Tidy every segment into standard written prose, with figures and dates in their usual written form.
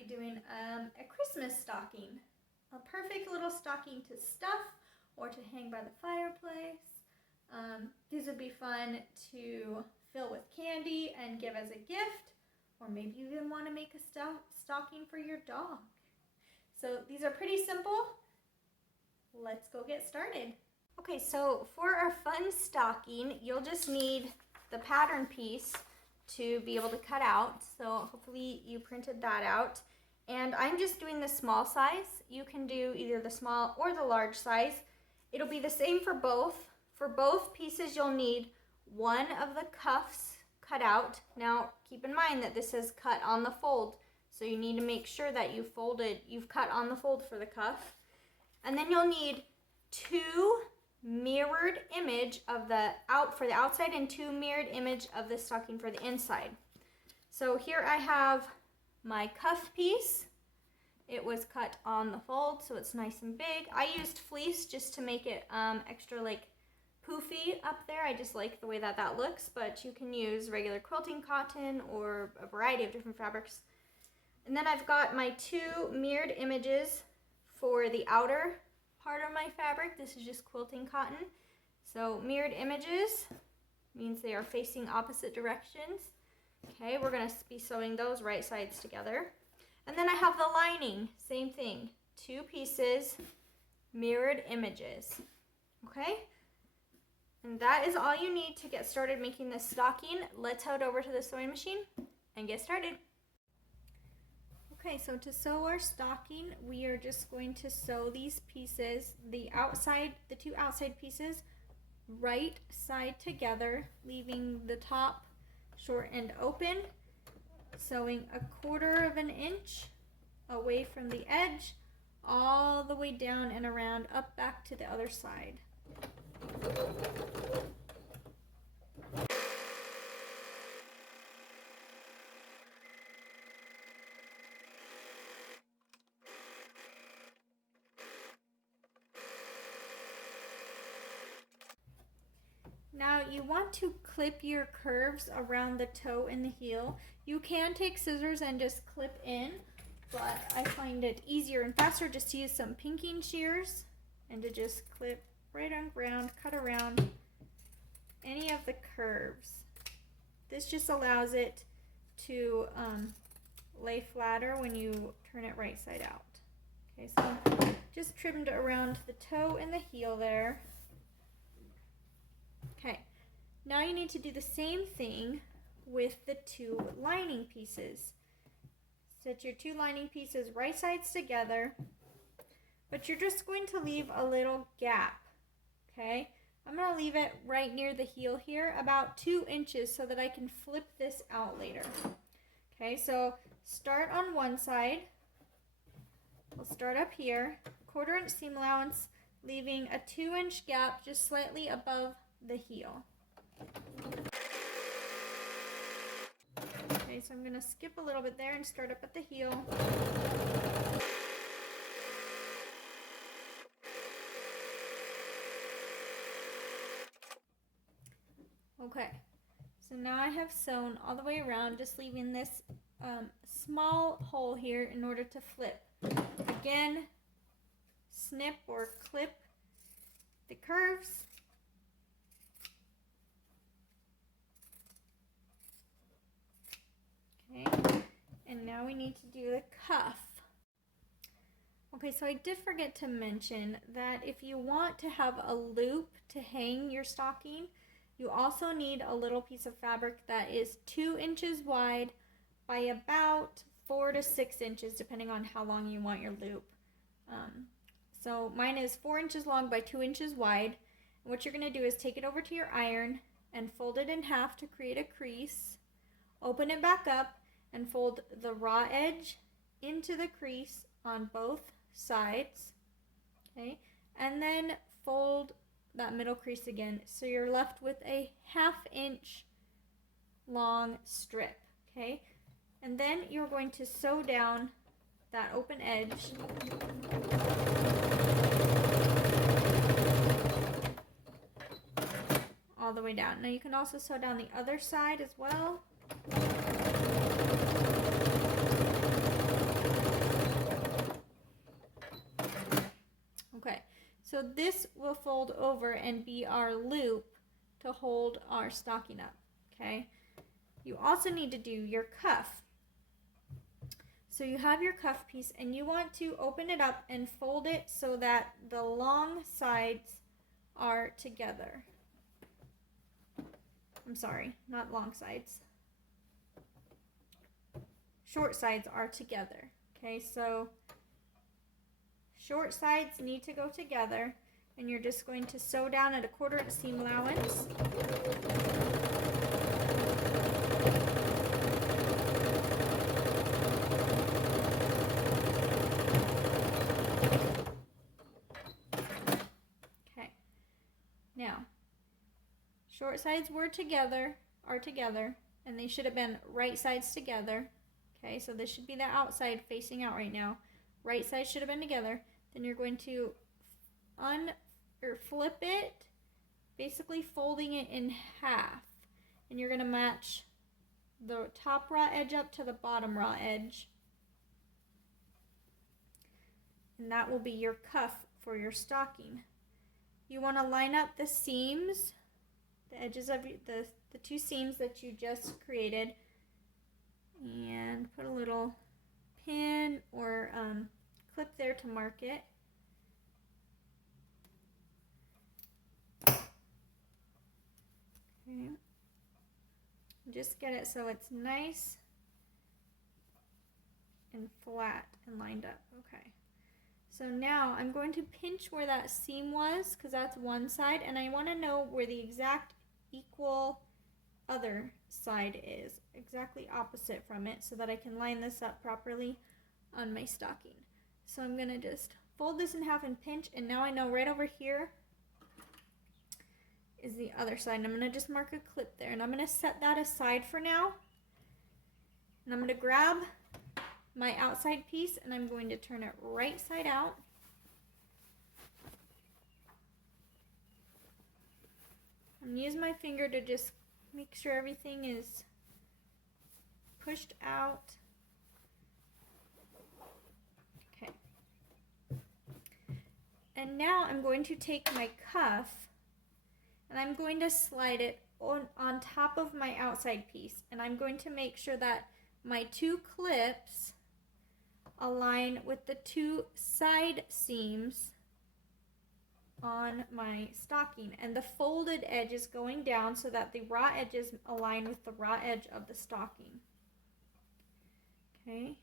be doing a Christmas stocking. A perfect little stocking to stuff or to hang by the fireplace. These would be fun to fill with candy and give as a gift, or maybe you even want to make a stocking for your dog. So these are pretty simple. Let's go get started. Okay, so for our fun stocking, you'll just need the pattern piece to be able to cut out. So hopefully you printed that out. And I'm just doing the small size. You can do either the small or the large size. It'll be the same for both. For both pieces, you'll need one of the cuffs cut out. Now, keep in mind that this is cut on the fold. So you need to make sure that you've cut on the fold for the cuff. And then you'll need two mirrored image of for the outside and two mirrored image of the stocking for the inside. So here I have my cuff piece. It was cut on the fold, so it's nice and big. I used fleece just to make it extra like poofy up there. I just like the way that looks, but you can use regular quilting cotton or a variety of different fabrics. And then I've got my two mirrored images for the outer part of my fabric. This is just quilting cotton. So mirrored images means they are facing opposite directions. Okay, we're going to be sewing those right sides together. And then I have the lining, same thing, two pieces, mirrored images. Okay, and that is all you need to get started making this stocking. Let's head over to the sewing machine and get started. Okay, so to sew our stocking, we are just going to sew these pieces, the two outside pieces, right side together, leaving the top short end open, sewing 1/4 of an inch away from the edge, all the way down and around, up back to the other side. Now you want to clip your curves around the toe and the heel. You can take scissors and just clip in, but I find it easier and faster just to use some pinking shears and to just clip right on ground, cut around any of the curves. This just allows it to lay flatter when you turn it right side out. Okay, so just trimmed around the toe and the heel there. Okay, now you need to do the same thing with the two lining pieces. Set your two lining pieces right sides together, but you're just going to leave a little gap, okay? I'm going to leave it right near the heel here, about 2 inches, so that I can flip this out later. Okay, so start on one side. We'll start up here, 1/4 inch seam allowance, leaving a 2-inch gap just slightly above the heel. Okay, so I'm going to skip a little bit there and start up at the heel. Okay, so now I have sewn all the way around, just leaving this small hole here in order to flip. Again, snip or clip the curves. Okay, and now we need to do the cuff. Okay, so I did forget to mention that if you want to have a loop to hang your stocking, you also need a little piece of fabric that is 2 inches wide by about 4 to 6 inches, depending on how long you want your loop. So mine is 4 inches long by 2 inches wide. And what you're going to do is take it over to your iron and fold it in half to create a crease. Open it back up and fold the raw edge into the crease on both sides. Okay, and then fold that middle crease again, so you're left with a 1/2 inch long strip. Okay, and then you're going to sew down that open edge all the way down. Now you can also sew down the other side as well. Okay, so this will fold over and be our loop to hold our stocking up, okay? You also need to do your cuff. So you have your cuff piece and you want to open it up and fold it so that the long sides are together. I'm sorry, not long sides. Short sides are together. Okay, so short sides need to go together, and you're just going to sew down at a 1/4 inch seam allowance. Okay, now short sides are together, and they should have been right sides together. Okay, so this should be the outside facing out right now. Right side should have been together. Then you're going to flip it, basically folding it in half. And you're going to match the top raw edge up to the bottom raw edge. And that will be your cuff for your stocking. You want to line up the seams, the edges of the two seams that you just created, and put a little pin or clip there to mark it. Okay. Just get it so it's nice and flat and lined up. Okay. So now I'm going to pinch where that seam was, because that's one side, and I want to know where the exact equal other side is, exactly opposite from it, so that I can line this up properly on my stocking. So I'm going to just fold this in half and pinch, and now I know right over here is the other side, and I'm going to just mark a clip there, and I'm going to set that aside for now, and I'm going to grab my outside piece and I'm going to turn it right side out. I'm going to use my finger to just make sure everything is pushed out. Okay. And now I'm going to take my cuff and I'm going to slide it on top of my outside piece, and I'm going to make sure that my two clips align with the two side seams on my stocking, and the folded edge is going down so that the raw edges align with the raw edge of the stocking. Okay,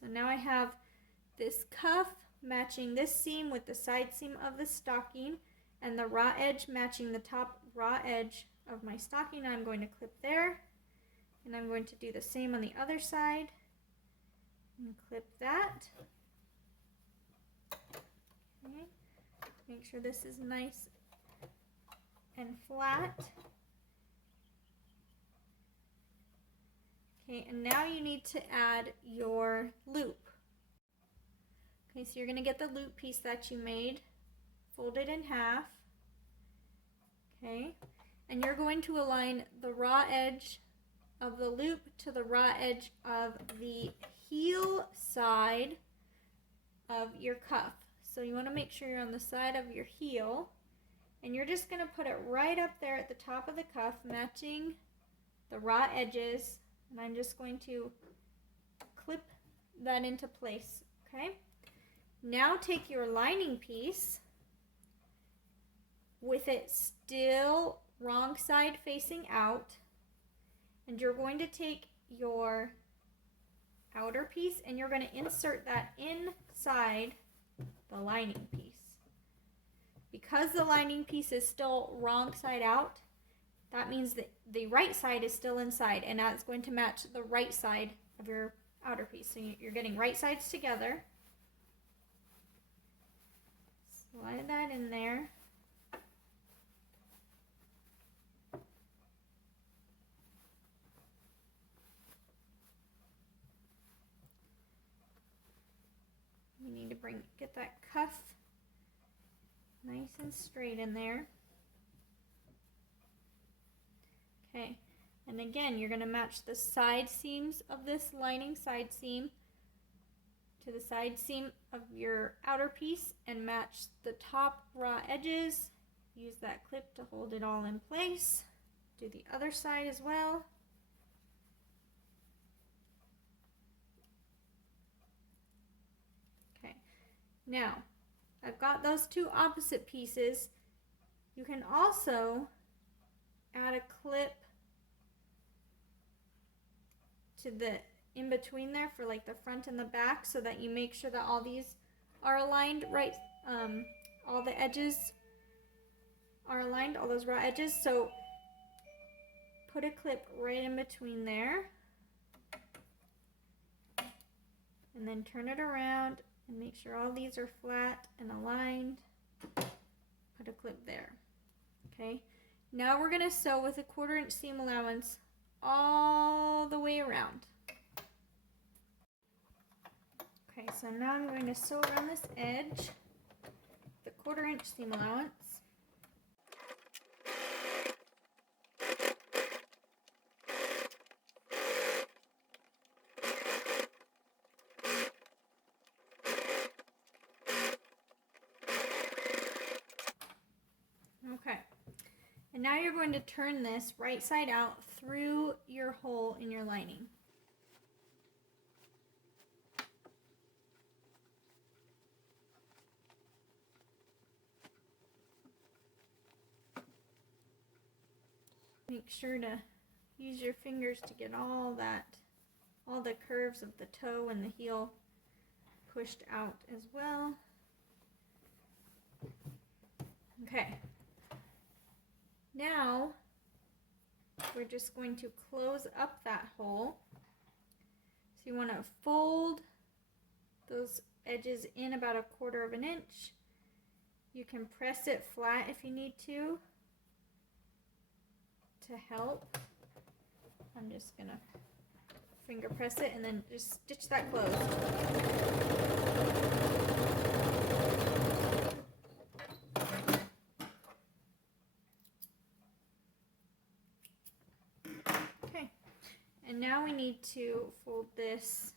so now I have this cuff matching this seam with the side seam of the stocking, and the raw edge matching the top raw edge of my stocking. I'm going to clip there, and I'm going to do the same on the other side and clip that. Okay. Make sure this is nice and flat. Okay, and now you need to add your loop. Okay, so you're going to get the loop piece that you made, fold it in half. Okay, and you're going to align the raw edge of the loop to the raw edge of the heel side of your cuff. So you want to make sure you're on the side of your heel, and you're just going to put it right up there at the top of the cuff, matching the raw edges, and I'm just going to clip that into place. Okay, now take your lining piece with it still wrong side facing out, and you're going to take your outer piece and you're going to insert that inside the lining piece. Because the lining piece is still wrong side out, that means that the right side is still inside, and that's going to match the right side of your outer piece. So you're getting right sides together. Slide that in there. You need to get that cuff nice and straight in there. Okay, and again, you're going to match the side seams of this lining side seam to the side seam of your outer piece and match the top raw edges. Use that clip to hold it all in place. Do the other side as well. Okay, now I've got those two opposite pieces. You can also add a clip to the in between there for like the front and the back, so that you make sure that all these are aligned right. All the edges are aligned, all those raw edges. So put a clip right in between there and then turn it around and make sure all these are flat and aligned. Put a clip there. Okay, now we're going to sew with a 1/4 inch seam allowance all the way around. Okay, so now I'm going to sew around this edge, the 1/4 inch seam allowance. Okay, and now you're going to turn this right side out through your hole in your lining. Make sure to use your fingers to get all the curves of the toe and the heel pushed out as well. Okay. Now we're just going to close up that hole. So you want to fold those edges in about a 1/4 inch. You can press it flat if you need to help. I'm just going to finger press it and then just stitch that closed. Okay, and now we need to fold this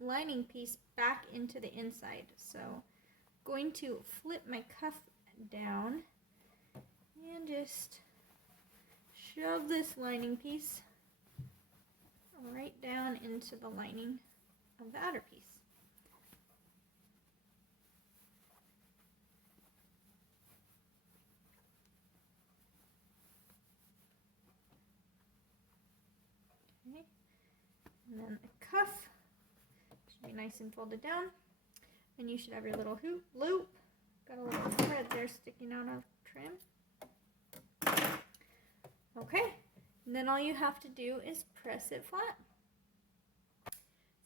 lining piece back into the inside. So I'm going to flip my cuff down and just shove this lining piece right down into the lining of the outer piece. Okay, and then the cuff should be nice and folded down. And you should have your little loop. Got a little thread there sticking out of trim. Okay, and then all you have to do is press it flat.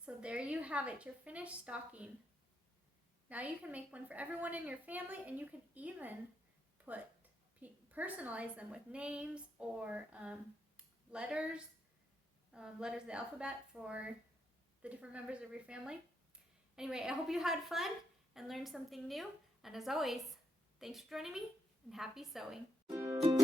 So there you have it, your finished stocking. Now you can make one for everyone in your family, and you can even personalize them with names or letters of the alphabet for the different members of your family. Anyway, I hope you had fun and learned something new. And as always, thanks for joining me, and happy sewing.